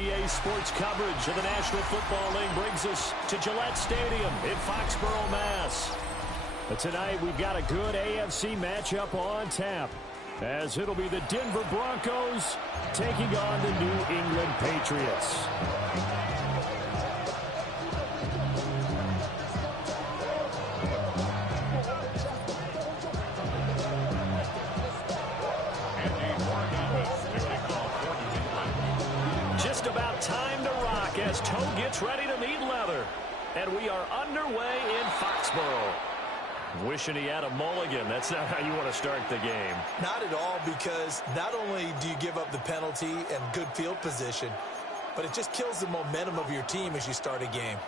EA Sports coverage of the National Football League brings us to Gillette Stadium in Foxborough, Mass. But tonight we've got a good AFC matchup on tap, as it'll be the Denver Broncos taking on the New England Patriots. Just about time to rock as toe gets ready to meet leather. And we are underway in Foxborough. Wishing he had a mulligan. That's not how you want to start the game. Not at all, because not only do you give up the penalty and good field position, but it just kills the momentum of your team as you start a game.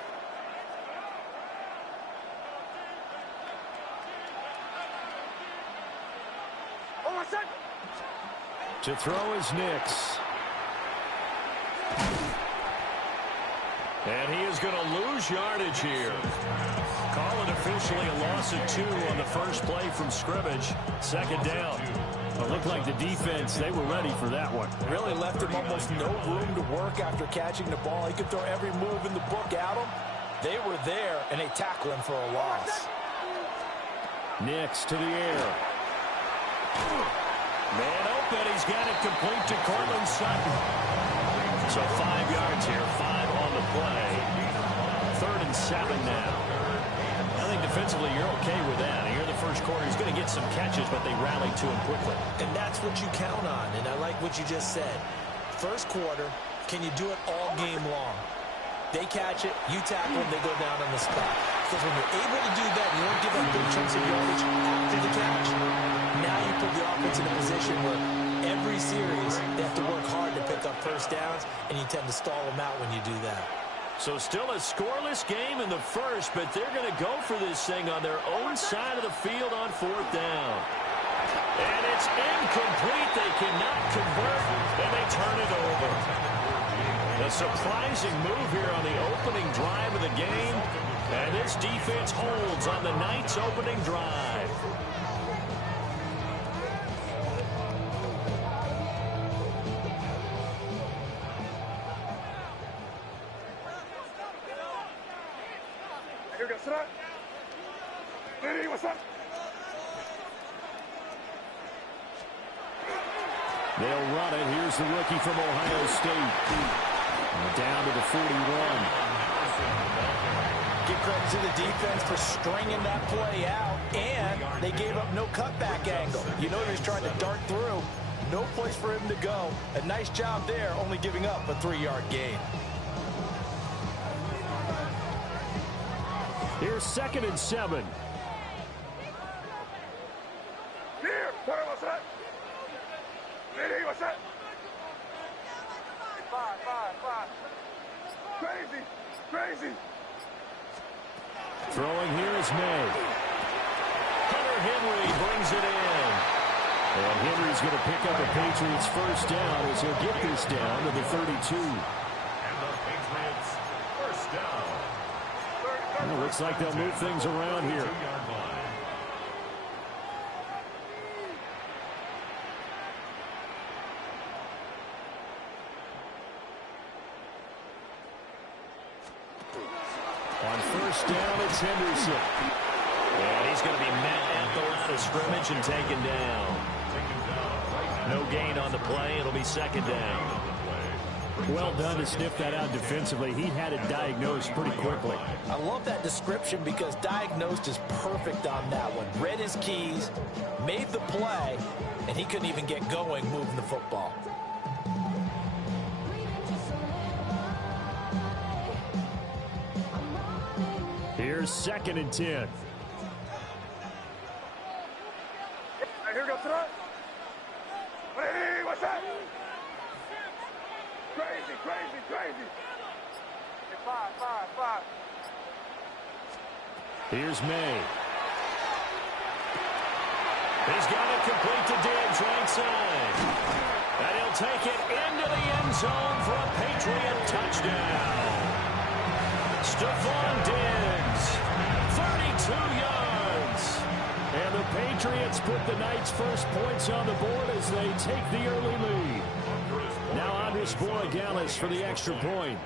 To throw is Nix. And he is going to lose yardage here. Call it officially a loss of 2 on the first play from scrimmage. Second down. It looked like the defense, they were ready for that one. Really left him almost no room to work after catching the ball. He could throw every move in the book at him. They were there, and they tackled him for a loss. Nix to the air. Man open, he's got it complete to Cortland Sutton. So 5 yards here, 5 on the play. 3rd and 7 now. I think defensively you're okay with that. Here in the first quarter, he's going to get some catches, but they rallied to him quickly. And that's what you count on, and I like what you just said. First quarter, can you do it all game long? They catch it, you tackle them, they go down on the spot. Because when you're able to do that, you don't give up big chunks of yardage after the catch. Now you put the offense in a position where every series they have to work hard to pick up first downs, and you tend to stall them out when you do that. So still a scoreless game in the first, but they're going to go for this thing on their own side of the field on 4th down. And it's incomplete. They cannot convert, and they turn it over. A surprising move here on the opening drive of the game, and this defense holds on the night's opening drive. They'll run it. Here's the rookie from Ohio State. Down to the 41. Give credit to the defense for stringing that play out, and they gave up no cutback angle. You know he's trying to dart through. No place for him to go. A nice job there, only giving up a 3-yard gain. Here's 2nd and 7. Crazy. Throwing here is May. Hunter Henry brings it in. And Henry's going to pick up a Patriots first down as he'll get this down to the 32. And the Patriots first down. Well, looks like they'll move things around here. On first down, it's Henderson. And he's going to be met at the line of scrimmage and taken down. No gain on the play. It'll be 2nd down. Well done to sniff that out defensively. He had it diagnosed pretty quickly. I love that description because diagnosed is perfect on that one. Read his keys, made the play, and he couldn't even get going moving the football. Here's 2nd and 10. Here goes throw. Hey, what's that? Crazy. Five. Here's May. He's got it complete to Diggs right side. And he'll take it into the end zone for a Patriot touchdown. Stephon Diggs, 32 yards. And the Patriots put the night's first points on the board as they take the early lead. Now on to Louis Borregales for the extra point.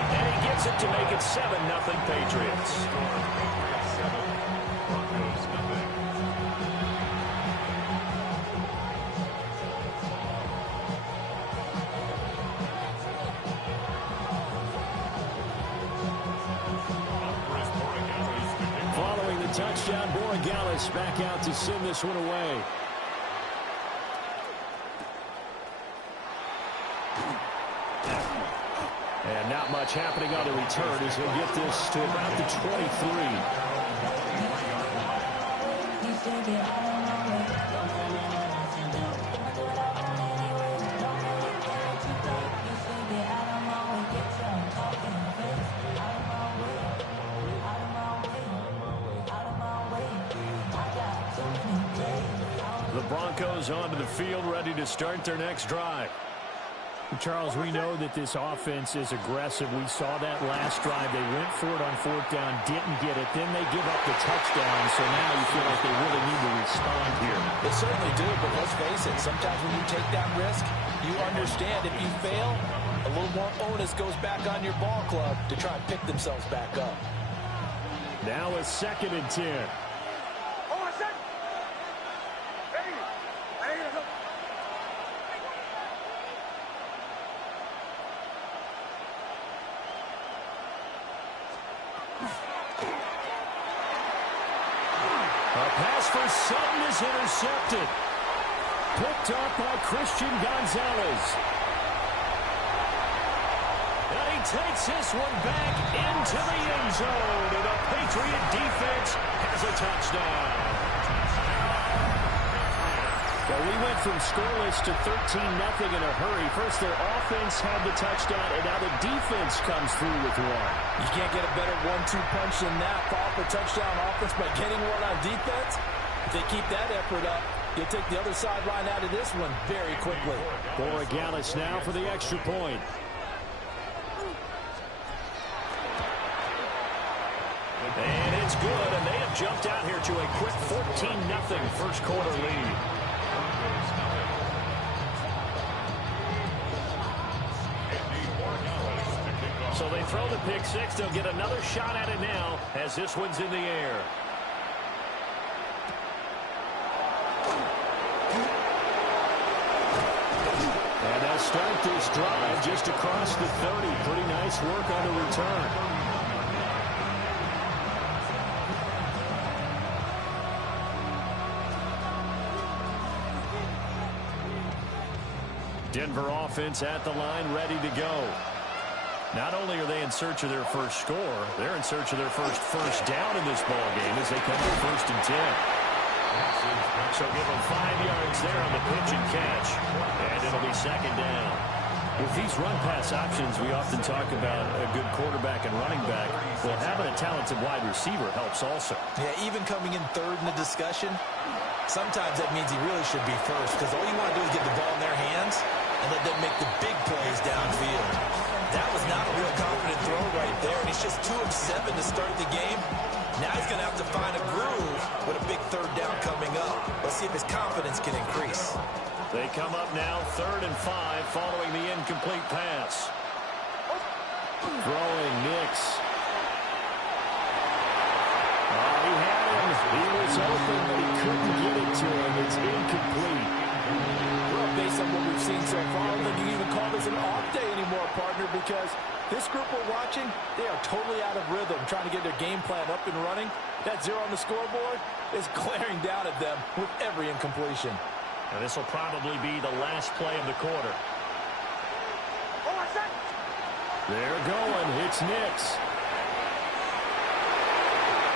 And he gets it to make it 7-0 Patriots. Following the touchdown, Borregales back out to send this one away. And not much happening on the return as he'll get this to about the 23. The Broncos onto the field, ready to start their next drive. Charles, we know that this offense is aggressive. We saw that last drive. They went for it on fourth down, didn't get it. Then they give up the touchdown, so now you feel like they really need to respond here. They certainly do, but let's face it, sometimes when you take that risk, you understand if you fail, a little more onus goes back on your ball club to try and pick themselves back up. Now a 2nd and 10. A pass for Sutton is intercepted. Picked up by Christian Gonzalez. And he takes this one back into the end zone. And the Patriot defense has a touchdown. Well, we went from scoreless to 13-0 in a hurry. First, their offense had the touchdown, and now the defense comes through with one. You can't get a better 1-2 punch than that. Follow for touchdown offense by getting one on defense. If they keep that effort up, you'll take the other sideline out of this one very quickly. Borregales now for the extra point. And it's good, and they have jumped out here to a quick 14-0 first quarter lead. So they throw the pick six. They'll get another shot at it now as this one's in the air. And they'll start this drive just across the 30. Pretty nice work on the return. Denver offense at the line, ready to go. Not only are they in search of their first score, they're in search of their first down in this ball game as they come to 1st and 10. So give them 5 yards there on the pitch and catch, and it'll be 2nd down. With these run-pass options, we often talk about a good quarterback and running back. Well, having a talented wide receiver helps also. Yeah, even coming in 3rd in the discussion, sometimes that means he really should be first because all you want to do is get the ball in their hands and let them make the big plays downfield. That was not a real confident throw right there, and he's just 2 of 7 to start the game. Now he's going to have to find a groove with a big 3rd down coming up. Let's see if his confidence can increase. They come up now 3rd and 5 following the incomplete pass. Throwing Nix. Oh, he had him. He was open, but he couldn't get it to him. It's incomplete. Well, based on what we've seen so far, I don't think you can even call this an off day anymore, partner, because this group we're watching, they are totally out of rhythm, trying to get their game plan up and running. That 0 on the scoreboard is glaring down at them with every incompletion. And this will probably be the last play of the quarter. They're going. It's Nix.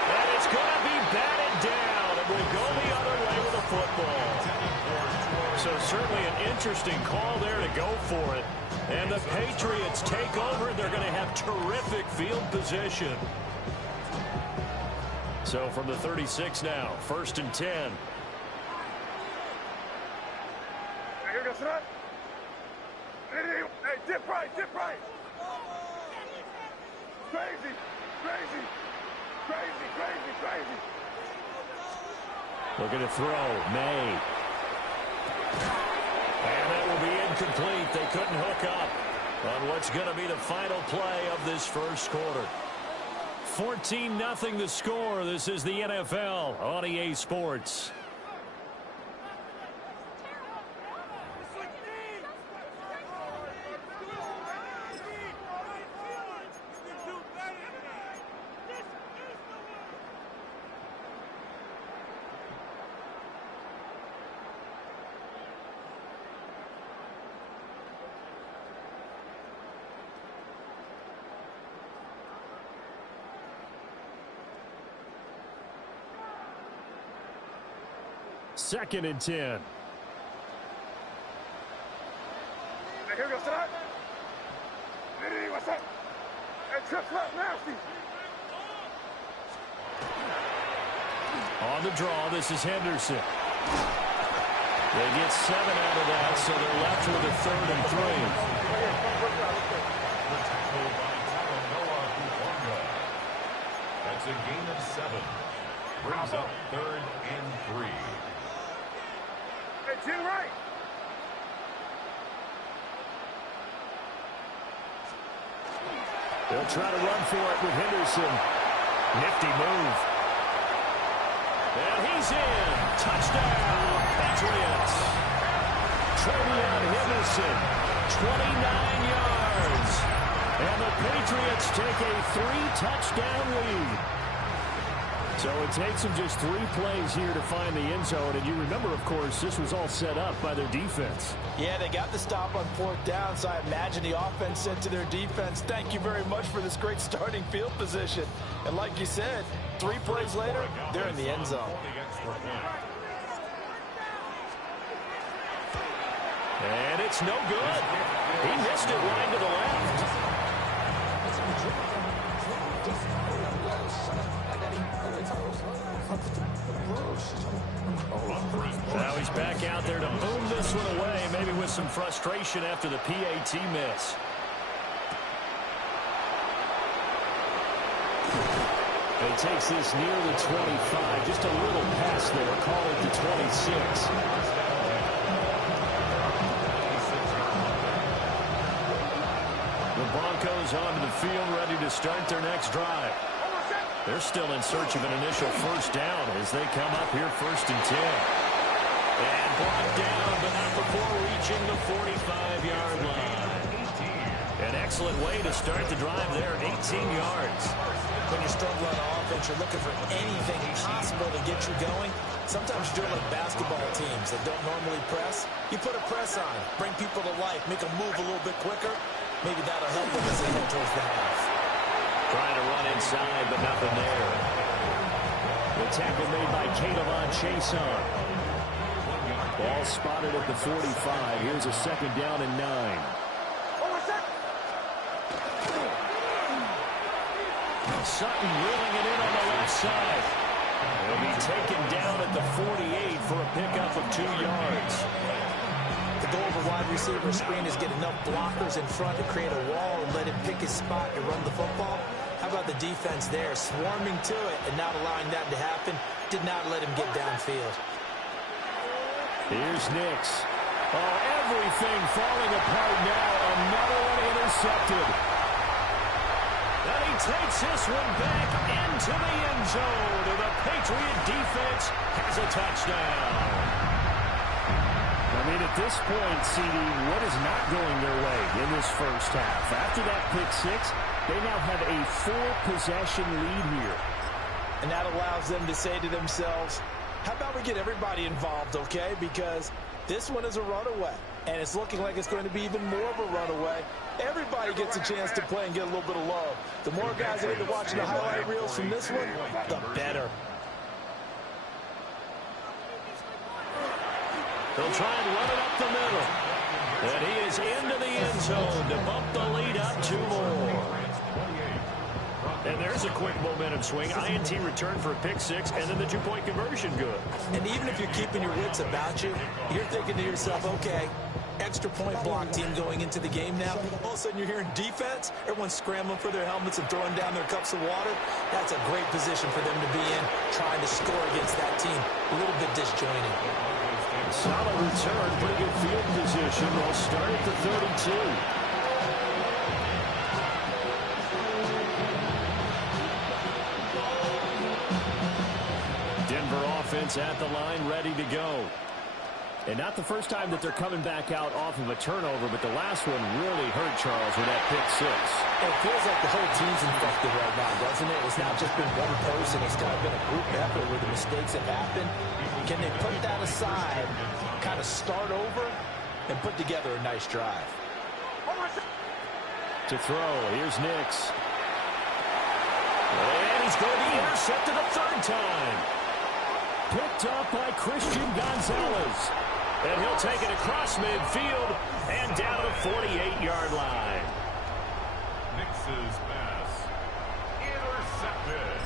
And it's going to be batted down. And we'll go the other way with the football. So certainly an interesting call there to go for it. And the Patriots take over. They're going to have terrific field position. So from the 36 now, 1st and 10. Hey, dip right, dip right. Crazy, crazy, crazy, crazy, crazy. Looking to throw. May. And that will be incomplete. They couldn't hook up on what's going to be the final play of this first quarter. 14-0 the score. This is the NFL on EA Sports. Second and 10. Hey, here we go, son. Hey, what's up? Hey, trips left, nasty. On the draw, this is Henderson. They get 7 out of that, so they're left with a 3rd and 3. That's a gain of 7. Brings up 3rd and 3. Hey, Jim Wright. They'll try to run for it with Henderson. Nifty move. And he's in. Touchdown, Patriots. Travion Henderson, 29 yards. And the Patriots take a 3-touchdown lead. So it takes them just 3 plays here to find the end zone. And you remember, of course, this was all set up by their defense. Yeah, they got the stop on 4th down, so I imagine the offense said to their defense, thank you very much for this great starting field position. And like you said, 3 plays later, they're in the end zone. And it's no good. He missed it wide to the left. Now he's back out there to boom this one away, maybe with some frustration after the PAT miss. He takes this near the 25, just a little pass there, call it the 26. The Broncos onto the field, ready to start their next drive. They're still in search of an initial first down as they come up here 1st and 10. And brought down, but not before reaching the 45-yard line. An excellent way to start the drive there, 18 yards. When you're struggling on offense, you're looking for anything possible to get you going. Sometimes you're doing like basketball teams that don't normally press. You put a press on, bring people to life, make them move a little bit quicker. Maybe that'll help them as they head towards the half. Trying to run inside, but nothing there. The tackle made by Kayvon Chason. Ball spotted at the 45. Here's a 2nd down and 9. Sutton reeling it in on the left side. He'll be taken down at the 48 for a pickup of 2 yards. The goal of a wide receiver screen is get enough blockers in front to create a wall and let him pick his spot to run the football. How about the defense there, swarming to it and not allowing that to happen? Did not let him get downfield. Here's Nix. Oh, everything falling apart now. Another one intercepted. And he takes this one back into the end zone. And the Patriot defense has a touchdown. I mean, at this point, CD, what is not going their way in this first half? After that pick 6, they now have a 4-possession lead here. And that allows them to say to themselves, how about we get everybody involved, okay? Because this one is a runaway, and it's looking like it's going to be even more of a runaway. Everybody gets a chance to play and get a little bit of love. The more guys that are watching the highlight reels from this one, the better. They'll try and run it up the middle. And he is into the end zone to bump the lead up 2 more. And there's a quick momentum swing. INT return for a pick 6, and then the 2-point conversion good. And even if you're keeping your wits about you, you're thinking to yourself, okay, extra point block team going into the game now. All of a sudden you're hearing defense. Everyone's scrambling for their helmets and throwing down their cups of water. That's a great position for them to be in, trying to score against that team. A little bit disjointed. solid return. Pretty good field position. They'll start at the 32. Denver offense at the line, ready to go. And not the first time that they're coming back out off of a turnover, but the last one really hurt Charles with that pick six. It feels like the whole team's infected right now, doesn't it? It's not just been one person. It's kind of been a group effort where the mistakes have happened. Can they put that aside, kind of start over, and put together a nice drive? To throw, here's Nix. And he's going to be intercepted a third time. Picked up by Christian Gonzalez. And he'll take it across midfield and down to the 48-yard line. Nix's pass intercepted.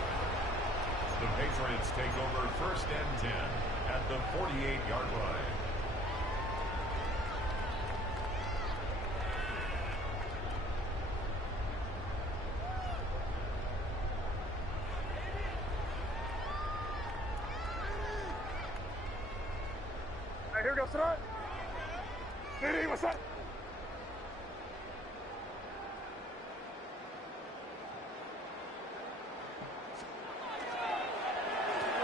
The Patriots take over first and 10 at the 48-yard line. Here we go, son. Diddy, what's up?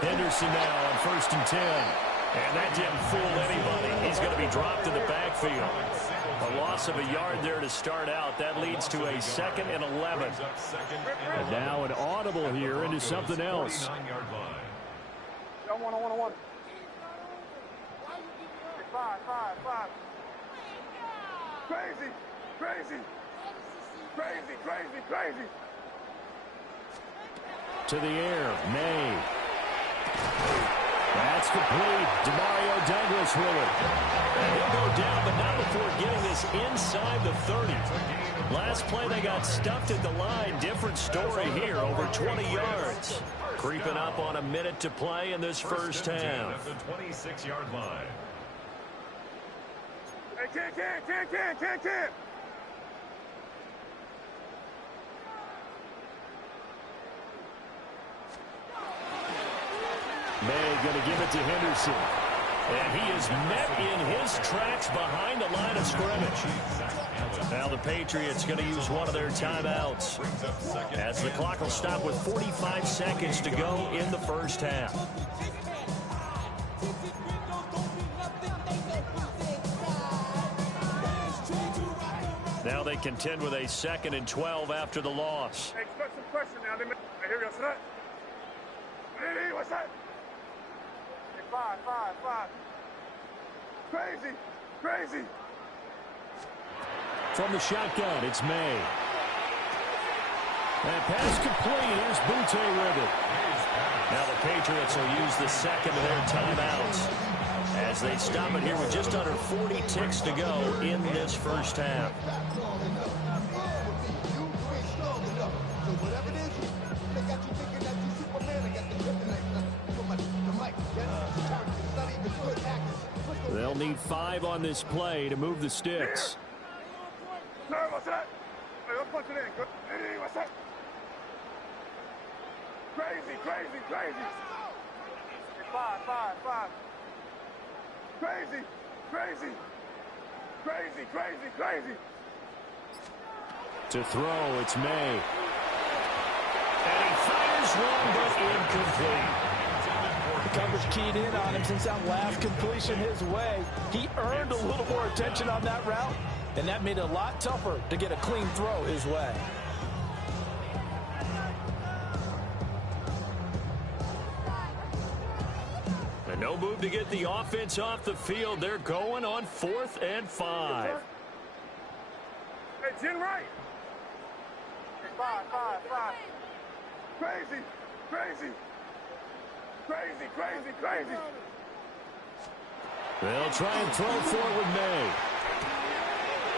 Henderson now on first and 10. And that didn't fool anybody. He's going to be dropped in the backfield. A loss of a yard there to start out. That leads to a 2nd and 11. And now an audible here into something else. One. Five. Crazy. To the air, May. That's complete. Demario Douglas with it. And he'll go down, but not before getting this inside the 30. Last play, they got stuffed at the line. Different story here, over 20 yards. Creeping up on a minute to play in this first half. At the 26-yard line. Hey, can. May going to give it to Henderson. And he is met in his tracks behind the line of scrimmage. Now the Patriots going to use one of their timeouts, as the clock will stop with 45 seconds to go in the first half. Now they contend with a 2nd and 12 after the loss. Hey, expect some pressure now. Hey, here we go, son. Hey, what's that? Five. Crazy. From the shotgun, it's May. And pass complete. Here's Butte with it. Now the Patriots will use the 2nd of their timeouts as they stop it here with just under 40 ticks to go in this first half. They'll need 5 on this play to move the sticks. Sir, what's that? Hey, let's punch it in. Hey, what's that? Crazy. Five. Crazy. To throw, it's May. And he fires one, but incomplete. The coverage keyed in on him since that last completion his way. He earned a little more attention on that route, and that made it a lot tougher to get a clean throw his way. And no move to get the offense off the field. They're going on 4th and 5. Hey, Jen Wright. Five. Crazy. They'll try and throw forward May.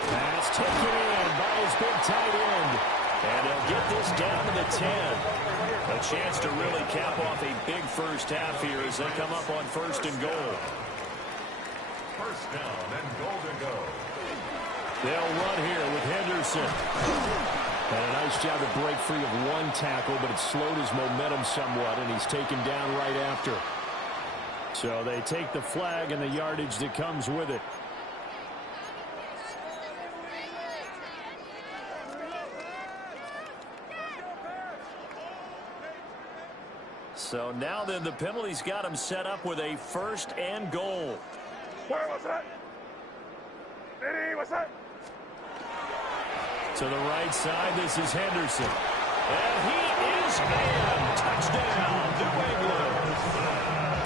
Pass taken in by his big tight end. And they'll get this down to the 10. A chance to really cap off a big first half here as they come up on 1st and goal. First down and goal to go. They'll run here with Henderson. And a nice job to break free of one tackle, but it slowed his momentum somewhat, and he's taken down right after. So they take the flag and the yardage that comes with it. So now then the penalty's got him set up with a 1st and goal. What's that? Eddie, what's that? To the right side, this is Henderson. And he is in. Touchdown, New England.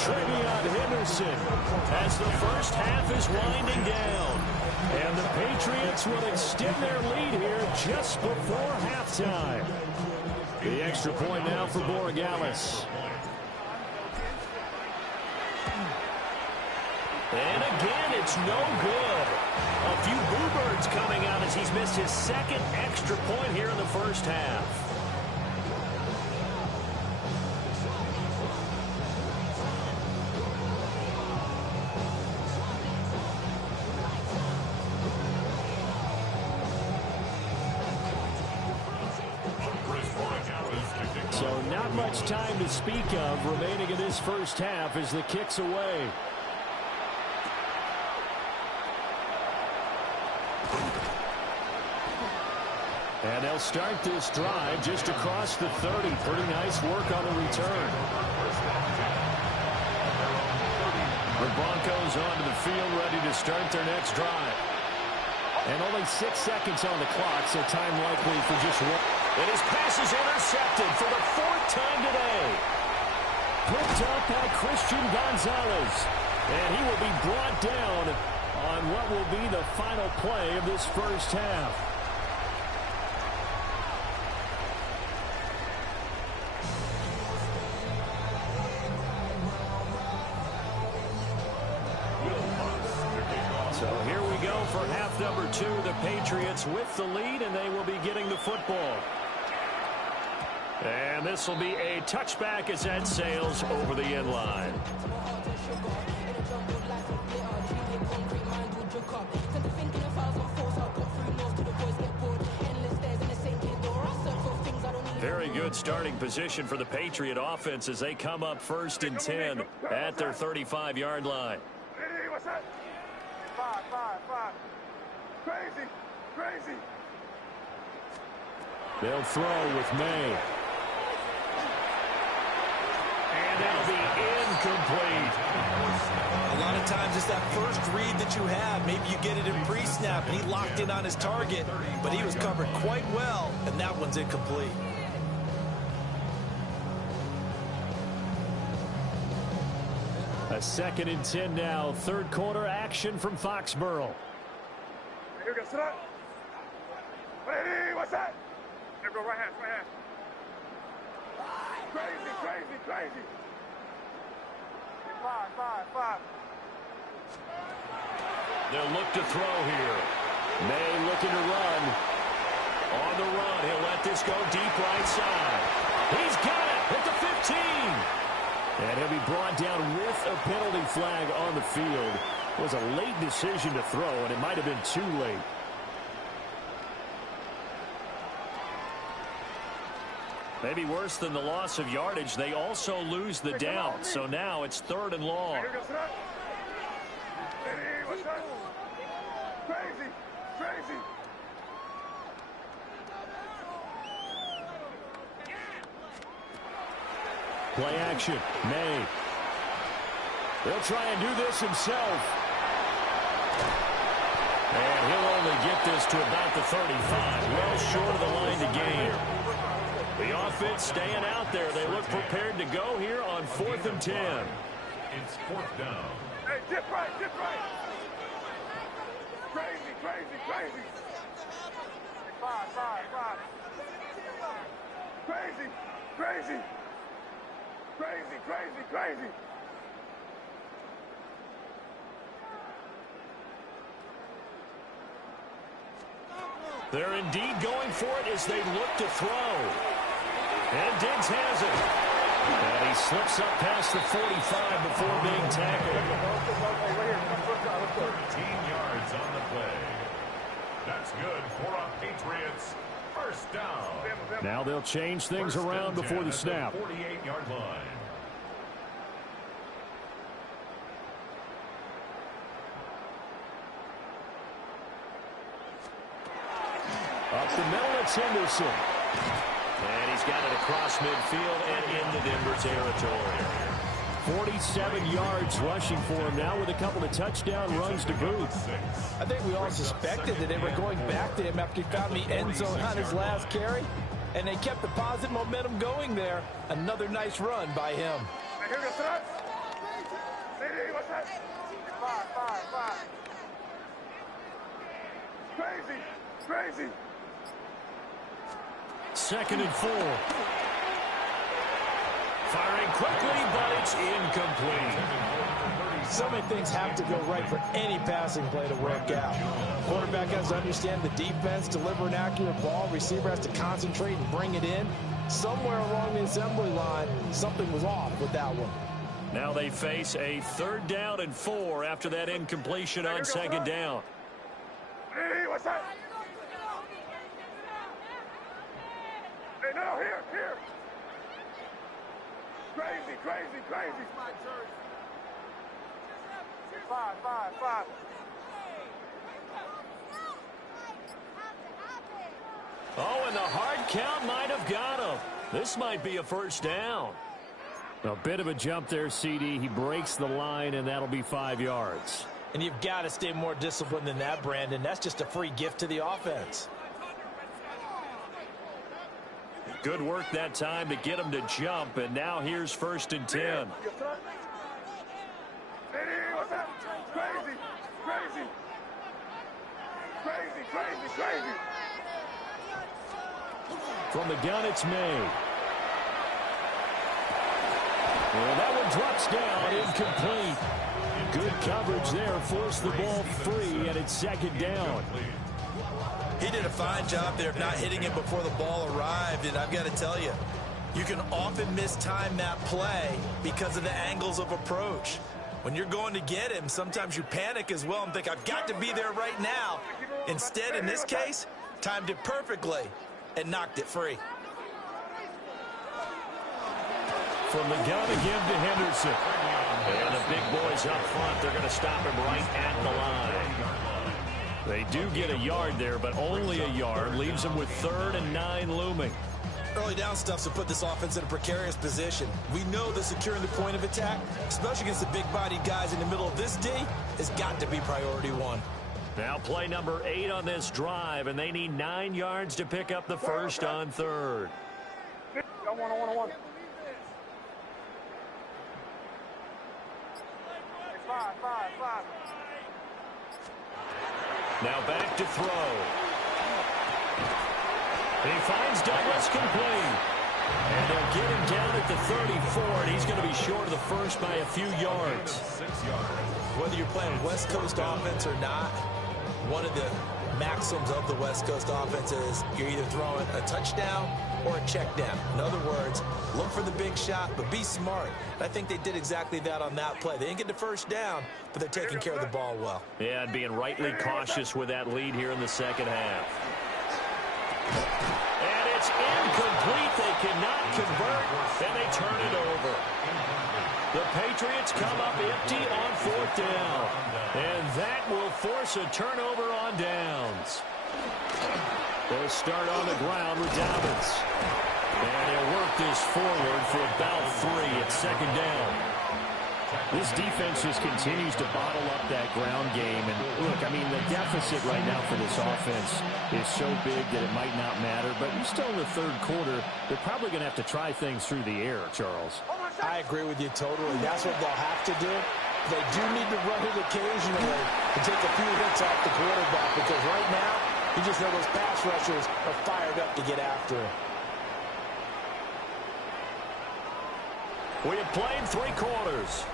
Travion Henderson As the first half is winding down. and the Patriots will extend their lead here just before halftime. The extra point now for Borregales. And again, it's no good. A few boo-birds coming out as he's missed his 2nd extra point here in the first half. So not much time to speak of remaining in this first half as the kick's away. And they'll start this drive just across the 30. Pretty nice work on the return. The Broncos onto the field, ready to start their next drive. And only 6 seconds on the clock, so time likely for just one. And his pass is intercepted for the 4th time today. Picked up by Christian Gonzalez. And he will be brought down on what will be the final play of this first half. So here we go for half number 2. The Patriots with the lead, and they will be getting the football. And this will be a touchback as that sails over the end line. Very good starting position for the Patriot offense as they come up 1st and 10 at their 35-yard line. Eddie, what's that? 5. Crazy. They'll throw with May. And that'll be incomplete. A lot of times it's that first read that you have. Maybe you get it in pre-snap, and he locked in on his target, but he was covered quite well, and that one's incomplete. A 2nd and 10 now. 3rd quarter action from Foxborough. Here we go, sit up. Eddie, what's that? Here we go, right hand. Crazy. 5. They'll look to throw here. May looking to run. On the run, he'll let this go deep right side. He's got it at the 15. And he'll be brought down with a penalty flag on the field. It was a late decision to throw, and it might have been too late. Maybe worse than the loss of yardage, they also lose the down. So now it's 3rd and long. Here we go, sit up. Eddie, what's that? Crazy. Play action. May. He'll try and do this himself. And he'll only get this to about the 35. Well short of the line to gain. The offense staying out there. They look prepared to go here on 4th and 10. It's 4th down. Hey, dip right. Crazy. 5. Crazy. They're indeed going for it as they look to throw. And Diggs has it. And he slips up past the 45 before being tackled. 13 yards on the play. That's good for a Patriots 1st down. Now they'll change things 1st and around 10 before the at snap. 48-yard line. Up the middle, it's Henderson. And he's got it across midfield and into Denver territory. 47 yards rushing for him now with a couple of touchdown runs to boot. I think we all suspected that they were going back to him after he found the end zone on his last carry. And they kept the positive momentum going there. Another nice run by him. Crazy, crazy. 2nd and 4. Firing quickly, but it's incomplete. So many things have to go right for any passing play to work out. Quarterback has to understand the defense, deliver an accurate ball. Receiver has to concentrate and bring it in. Somewhere along the assembly line, something was off with that one. Now they face a 3rd down and 4 after that incompletion on 2nd down. Hey, what's that? Hey, no, here. Crazy, crazy, crazy. 5. Oh, and the hard count might have got him. This might be a 1st down. A bit of a jump there, CD. He breaks the line, and that'll be 5 yards. And you've got to stay more disciplined than that, Brandon. That's just a free gift to the offense. Good work that time to get him to jump, and now here's 1st and 10. Hey, what's that? Crazy, crazy. Crazy. From the gun, it's May. Well, that one drops down, incomplete. Good coverage there, forced the ball free, and it's 2nd down. He did a fine job there of not hitting it before the ball arrived, and I've got to tell you, you can often mistime that play because of the angles of approach. When you're going to get him, sometimes you panic as well and think, I've got to be there right now. Instead, in this case, timed it perfectly and knocked it free. From the gun again to Henderson. And the big boys up front, they're going to stop him right at the line. They do get a yard there, but only a yard. Leaves them with 3rd and 9 looming. Early down stuff's to put this offense in a precarious position. We know that securing the point of attack, especially against the big-bodied guys in the middle of this D, has got to be priority 1. Now play number 8 on this drive, and they need 9 yards to pick up the 1st on 3rd. One. 5. Now back to throw. He finds Douglas complete. And they'll get him down at the 34, and he's going to be short of the 1st by a few yards. Whether you're playing West Coast offense or not, one of the maxims of the West Coast offense is you're either throwing a touchdown or a check down. In other words, look for the big shot, but be smart. I think they did exactly that on that play. They didn't get the 1st down, but they're taking care of the ball well. Yeah, and being rightly cautious with that lead here in the 2nd half. And it's incomplete. They cannot convert, and they turn it over. The Patriots come up empty on 4th down. And that will force a turnover on downs. They'll start on the ground with Dobbins. And he'll work this forward for about 3 at 2nd down. This defense just continues to bottle up that ground game. And look, I mean, the deficit right now for this offense is so big that it might not matter. But you're still in the 3rd quarter. They're probably going to have to try things through the air, Charles. I agree with you totally. That's what they'll have to do. They do need to run it occasionally and take a few hits off the quarterback, because right now, you just know those pass rushers are fired up to get after him. We have played 3 quarters.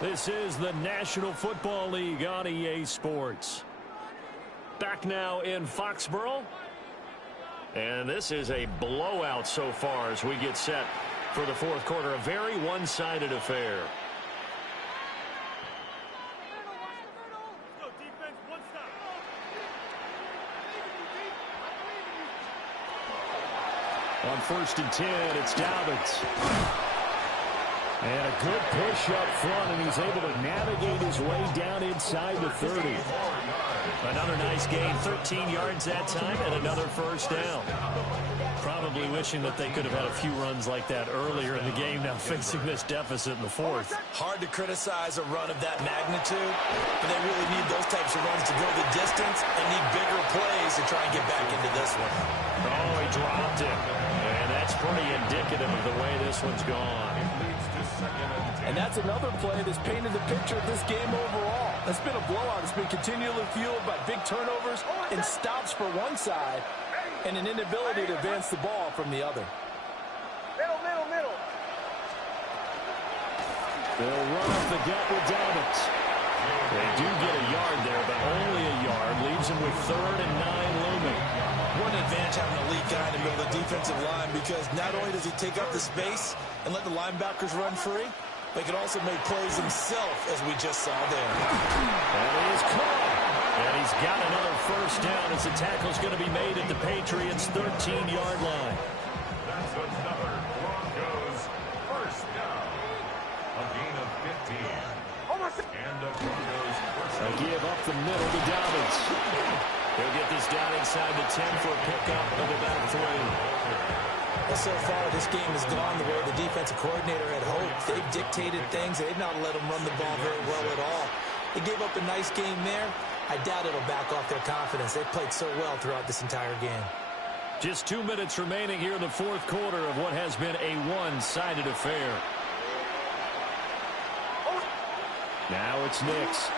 This is the National Football League on EA Sports. Back now in Foxborough. And this is a blowout so far as we get set for the 4th quarter. A very one-sided affair. On 1st and 10, it's Dobbins. And a good push up front, and he's able to navigate his way down inside the 30. Another nice gain, 13 yards that time, and another first down. Probably wishing that they could have had a few runs like that earlier in the game, now facing this deficit in the fourth. Hard to criticize a run of that magnitude, but they really need those types of runs to go the distance and need bigger plays to try and get back into this one. Oh, he dropped it. And that's pretty indicative of the way this one's gone. And that's another play that's painted the picture of this game overall. It's been a blowout. It's been continually fueled by big turnovers and stops for one side and an inability to advance the ball from the other. Middle. They'll run up the gut with Dobbins. They do get a yard there, but only a yard. Leaves them with 3rd and 9 looming. What an advantage having an elite guy in the middle of the defensive line, because not only does he take up the space and let the linebackers run free, but he can also make plays himself, as we just saw there. That is caught. And he's got another first down as the tackle's going to be made at the Patriots' 13-yard line. That's another Broncos first down. A gain of 15. And the Broncos first down. A give up the middle to Dobbins. He'll get this down inside the 10 for a pickup of about 3. Well, so far, this game has gone the way the defensive coordinator had hoped. They've dictated things. They've not let them run the ball very well at all. They gave up a nice game there. I doubt it'll back off their confidence. They've played so well throughout this entire game. Just 2 minutes remaining here in the fourth quarter of what has been a one-sided affair. Now it's Nix.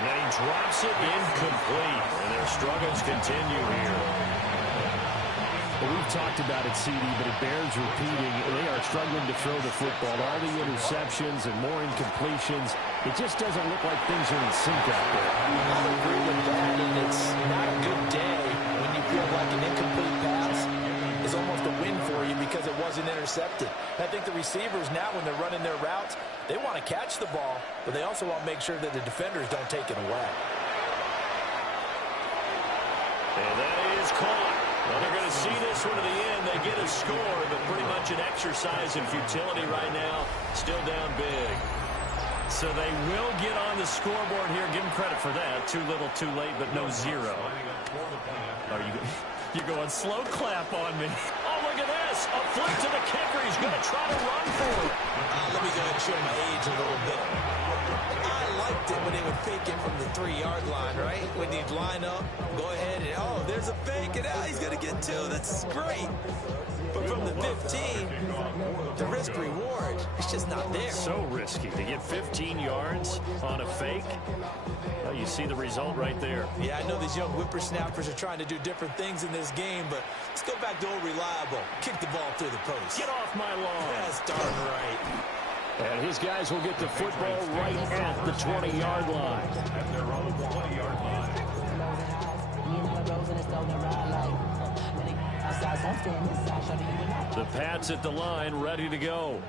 And he drops it incomplete. And their struggles continue here. Well, we've talked about it, CD, but it bears repeating. They are struggling to throw the football. All the interceptions and more incompletions. It just doesn't look like things are in sync out there. I agree with that, and it's not a good day when you feel like an incomplete pass is almost a win for you because it wasn't intercepted. I think the receivers now, when they're running their routes, they want to catch the ball, but they also want to make sure that the defenders don't take it away. And that is caught. Well, they're going to see this one to the end. They get a score, but pretty much an exercise in futility right now. Still down big. So they will get on the scoreboard here. Give them credit for that. Too little, too late, but no 0. You're going slow clap on me. Oh, look at this. A flick to the kicker. He's going to try to run for it. Let me go ahead and show my age a little bit. I liked it when they would fake it from the 3-yard line, right? When they'd line up, go ahead and, oh, there's a fake, and he's going to get 2. That's great. But from the 15, the risk-reward, it's just not there. So risky to get 15 yards on a fake. Well, you see the result right there. Yeah, I know these young whippersnappers are trying to do different things in this game, but let's go back to old reliable. Kick the ball through the post. Get off my lawn. That's darn right. And his guys will get the football right at the 20-yard line. At their own 20-yard line. The Pats at the line, ready to go.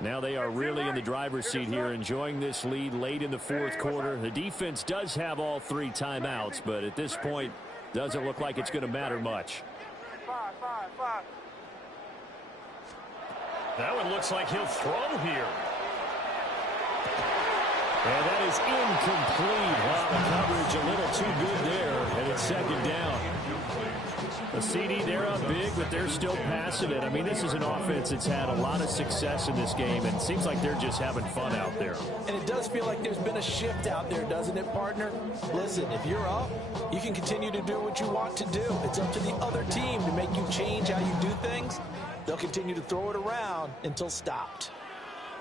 Now they are really in the driver's seat here, enjoying this lead late in the fourth quarter. The defense does have all 3 timeouts, but at this point, doesn't look like it's going to matter much. That one looks like he'll throw here. And that is incomplete. Wow, the coverage a little too good there, and it's 2nd down. The CD, they're up big, but they're still passing it. I mean, this is an offense that's had a lot of success in this game, and it seems like they're just having fun out there. And it does feel like there's been a shift out there, doesn't it, partner? Listen, if you're up, you can continue to do what you want to do. It's up to the other team to make you change how you do things. They'll continue to throw it around until stopped.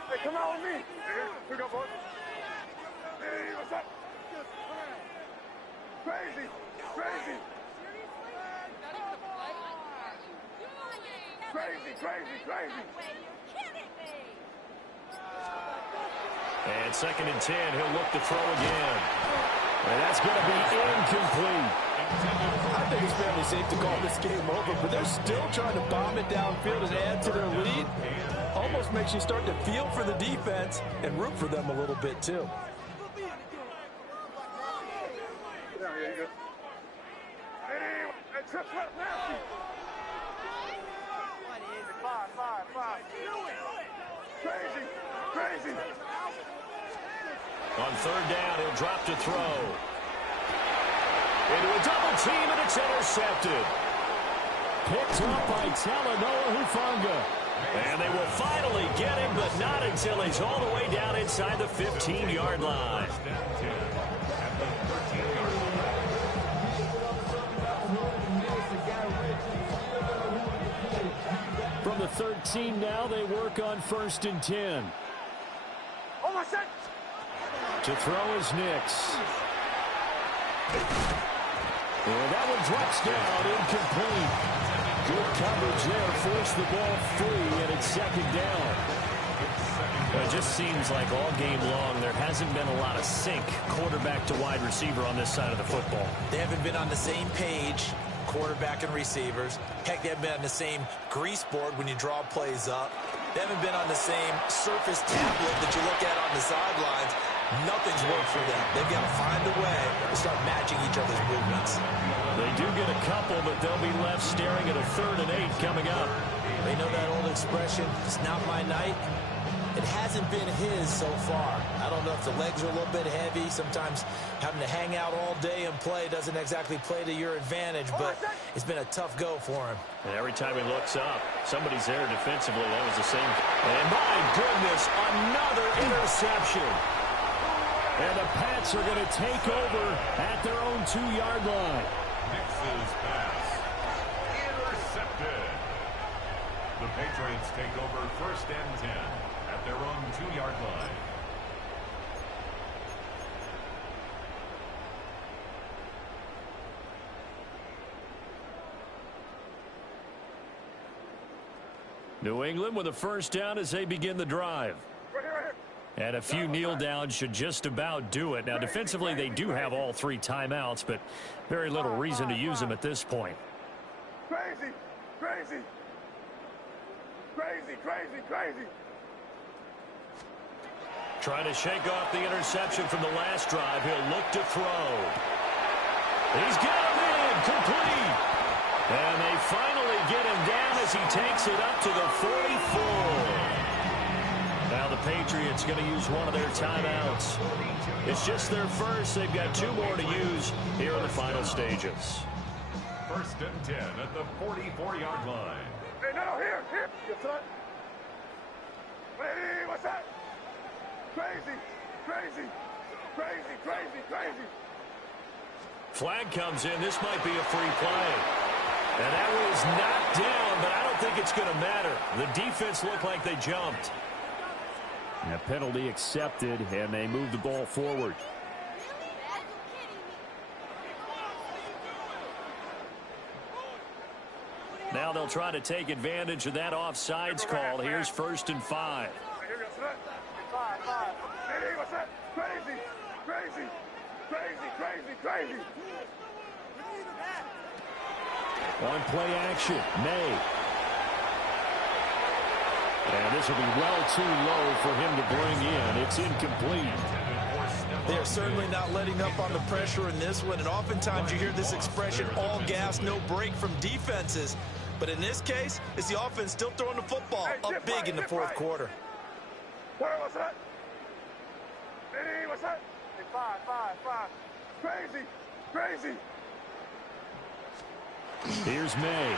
Hey, come out with me. Here we go, boys. Hey, what's up? Crazy. And 2nd and 10, he'll look to throw again. And that's going to be incomplete. I think it's fairly safe to call this game over, but they're still trying to bomb it downfield and add to their lead. Almost makes you start to feel for the defense and root for them a little bit, too. Hey, trips left nasty. Five. Crazy. On third down, he'll drop to throw. Into a double team, and it's intercepted. Picked up by Talanoa Hufanga. And they will finally get him, but not until he's all the way down inside the 15-yard line. From the 13 now, they work on 1st and 10. To throw is Nix. And that one drops down, incomplete. Good coverage there, forced the ball free, and it's 2nd down. Well, it just seems like all game long there hasn't been a lot of sync quarterback to wide receiver on this side of the football. They haven't been on the same page, quarterback and receivers. Heck, they haven't been on the same grease board when you draw plays up. They haven't been on the same surface tablet that you look at on the sidelines. Nothing's worked for them. They've got to find a way to start matching each other's movements. They do get a couple, but they'll be left staring at a 3rd and 8 coming up. They know that old expression, it's not my night. It hasn't been his so far. I don't know if the legs are a little bit heavy. Sometimes having to hang out all day and play doesn't exactly play to your advantage, but it's been a tough go for him. And every time he looks up, somebody's there defensively. That was the same. And my goodness, another interception. And the Pats are going to take over at their own 2-yard line. Nix's pass. Intercepted. The Patriots take over 1st and 10 at their own 2-yard line. New England with a 1st down as they begin the drive. And a few kneel downs should just about do it. Now, defensively, they do have all 3 timeouts, but very little reason to use them at this point. Crazy, crazy, crazy, crazy, crazy. Trying to shake off the interception from the last drive. He'll look to throw. He's got him in, complete. And they finally get him down as he takes it up to the 44. Now the Patriots going to use one of their timeouts. It's just their first. They've got 2 more to use here in the final stages. 1st and 10 at the 44-yard line. Hey, no, here. Yes, son. Hey, what's that? Crazy, crazy, crazy, crazy, crazy. Flag comes in. This might be a free play. And that one is knocked down, but I don't think it's going to matter. The defense looked like they jumped. A penalty accepted, and they move the ball forward. Now they'll try to take advantage of that offsides call. Here's 1st and 5. Hey, what's that? Crazy, crazy, crazy, crazy, crazy. On play action, May. And this will be well too low for him to bring in. It's incomplete. They're certainly not letting up on the pressure in this one, and oftentimes you hear this expression, all gas, no break from defenses. But in this case, it's the offense still throwing the football up big in the 4th quarter. What's that? Hey, what's that? Hey, 5. Crazy, crazy. Here's May.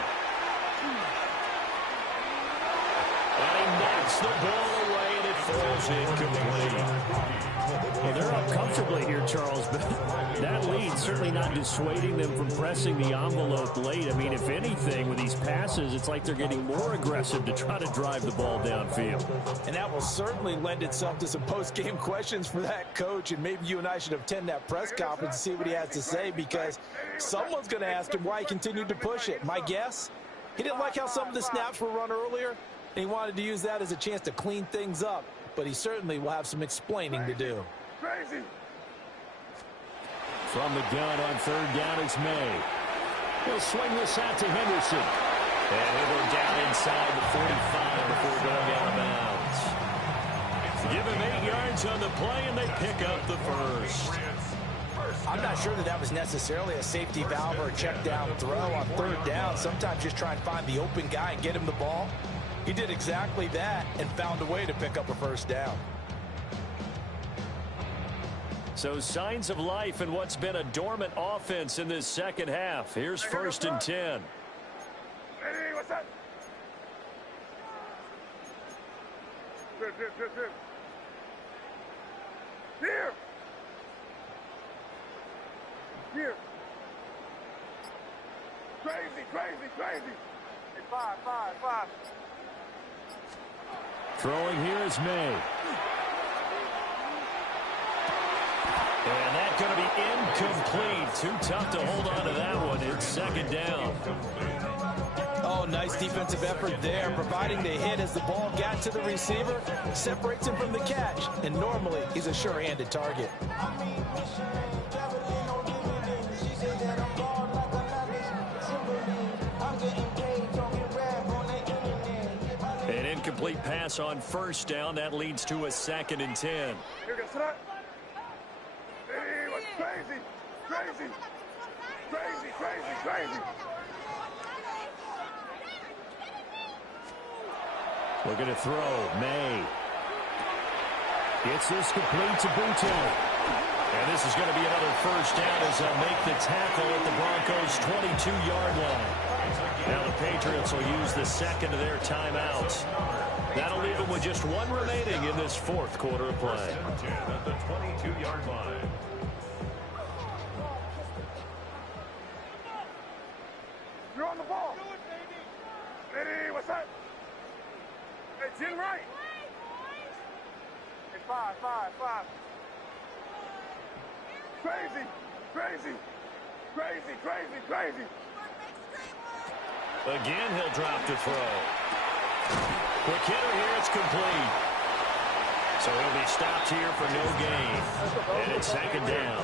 And he knocks the ball away, and it falls incomplete. Well, they're up comfortably here, Charles, but that lead certainly not dissuading them from pressing the envelope late. I mean, if anything, with these passes, it's like they're getting more aggressive to try to drive the ball downfield. And that will certainly lend itself to some post-game questions for that coach, and maybe you and I should attend that press conference and see what he has to say, because someone's going to ask him why he continued to push it. My guess, he didn't like how some of the snaps were run earlier, and he wanted to use that as a chance to clean things up, but he certainly will have some explaining to do. Crazy. From the gun on 3rd down, it's May. He'll swing this out to Henderson. And he'll go down inside the 45 before going out of bounds. Give him 8 yards on the play, and they pick up the first. I'm not sure that was necessarily a safety valve or a check down throw on 3rd down. Sometimes just try and find the open guy and get him the ball. He did exactly that and found a way to pick up a 1st down. So signs of life in what's been a dormant offense in this second half. Here's 1st and 10. Hey, what's that? Good. Here. Crazy. Hey, five. Throwing here is May. And that's going to be incomplete. Too tough to hold on to that one. It's 2nd down. Oh, nice defensive effort there, providing the hit as the ball got to the receiver, separates him from the catch, and normally he's a sure-handed target. An incomplete pass on 1st down. That leads to a 2nd and 10. Here goes to that. Hey, what's crazy. Looking to throw. May. Gets this complete to Buto. And this is going to be another 1st down as they'll make the tackle at the Broncos' 22-yard line. Now the Patriots will use the 2nd of their timeouts. That'll leave them with just 1 remaining in this 4th quarter of play. 1st and 10 at the 22-yard line. You're on the ball. Hey, what's that? Hey, 10 right. Hey, five. Crazy. Again, he'll drop to throw. Quick hitter here, it's complete. So he'll be stopped here for no gain. And it's 2nd down.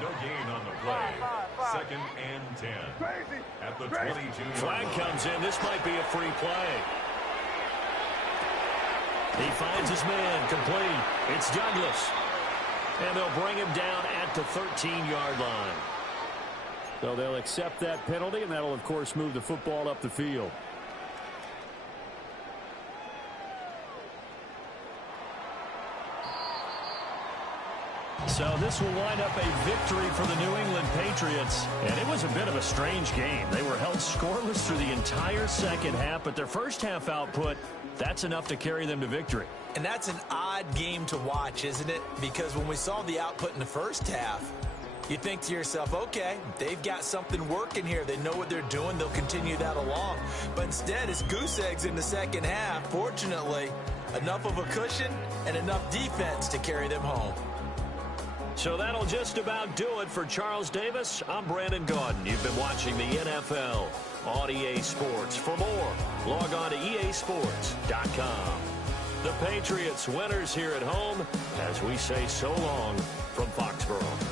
No gain on the play. 2nd and 10. Crazy. At the 22. Flag comes in. This might be a free play. He finds his man. Complete. It's Douglas. And they'll bring him down at the 13-yard line. So they'll accept that penalty, and that'll, of course, move the football up the field. So this will wind up a victory for the New England Patriots. And it was a bit of a strange game. They were held scoreless through the entire second half, but their first half output, that's enough to carry them to victory. And that's an odd game to watch, isn't it? Because when we saw the output in the first half, you think to yourself, okay, they've got something working here. They know what they're doing. They'll continue that along. But instead, it's goose eggs in the second half. Fortunately, enough of a cushion and enough defense to carry them home. So that'll just about do it for Charles Davis. I'm Brandon Gaudin. You've been watching the NFL on EA Sports. For more, log on to easports.com. The Patriots winners here at home as we say so long from Foxborough.